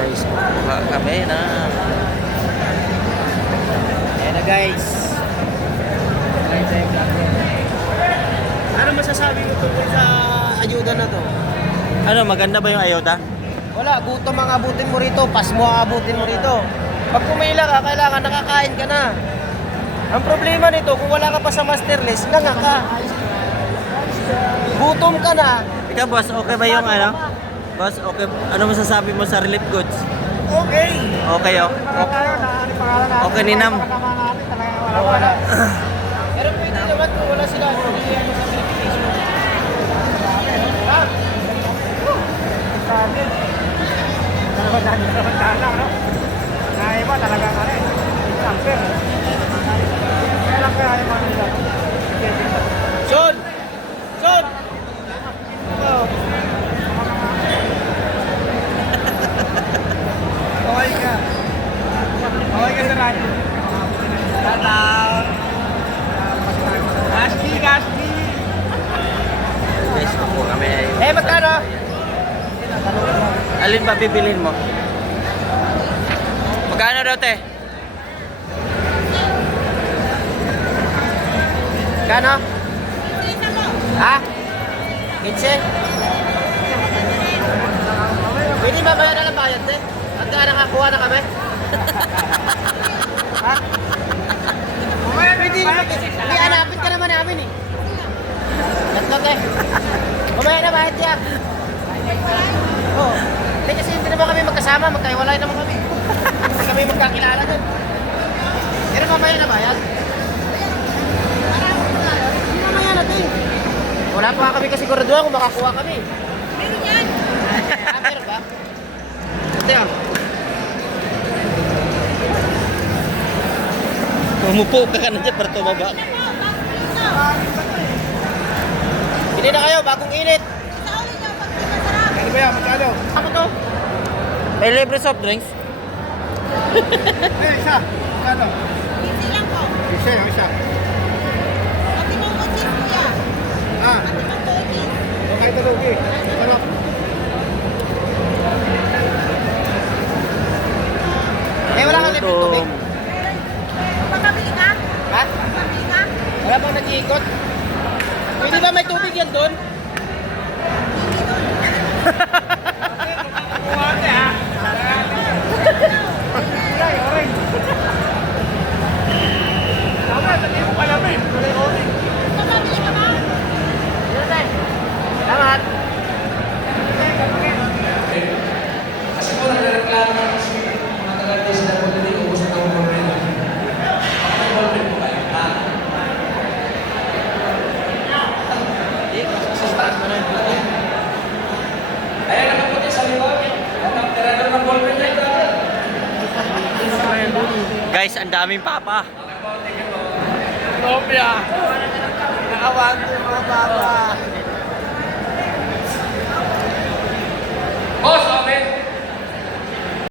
guys, kuha kami na. Ayan na guys. Ano masasabi mo tungkol sa ayuda na to? Ano, maganda ba yung ayuda? Wala, gutom ang abutin mo rito, pasmo ang abutin mo rito. Pag pumila ka, kailangan nakakain ka na. Ang problema nito, kung wala ka pa sa master list, nga ka. Gutom ka na. Ikaw boss, okay ba yung ano? Boss, okay. Ano masasabi mo sa relief goods? Okay. Okay oh. Okay ni Nam. Wala. Pero pwede naman kung wala sila. Hindi mo sa verification. Ha? Sabi. Talagang no? Naiba talaga ka rin. Samper. Kailan kaya yung mga nila? Son! Son! Oh. Okay ka. Okay ka sa radyo. Shoutout! Gasti! Guys, kuha kami. Eh, magkano? Alin pa bibilin mo? Magkano daw te? Kano? Ha? 15? Pwede ba bayad na lang bayad, te? At nakakuha na kami? Ha? Pwede naman, hindi hanapin ka naman namin eh. Tatlo, te. Kumaya na bayad niya. Oo. Hindi kasi hindi naman kami magkasama, magkaiwalay naman kami. Hindi kami magkakilala doon. Pero mamaya na bayad. Hindi mamaya natin. Wala pa kami kasi siguraduhan kung makakuha kami. Meron yan. Meron ba? Ate ah. Umupo ka na dyan para tumaba. Bili na kayo, bagong init. Ano ba yan? Magkano? Ako to? May libre soft drinks? Ay, isa. Magkano? Easy lang po. Isa, isa. Pati mong kutis kuya. Ah, Pati mong kutis. okay ito lugi. Sarap. Eh, wala kang libre tubig. Magpapabili ka? Ha? Magpapabili ka? Wala bang nag-iikot? Pwede ba may tubig yan doon? Hindi doon. Kuwate ha? Oray, oray. Tama, sabi mo kalamin. Oray, oray. Magpapabili ka ba? Yan tayo. Salamat. Kasi po nagreklamo kasi mga taga-test na po din ubos na ang ballpen. Bakit ang ballpen po kayo? Ha? Sa taas mo na yung ballpen. Ayan nakaputi sa likod. Ang tirador ng ballpen niya ito. Guys, ang daming papa. Kopya. Nakawanto yung mga baba.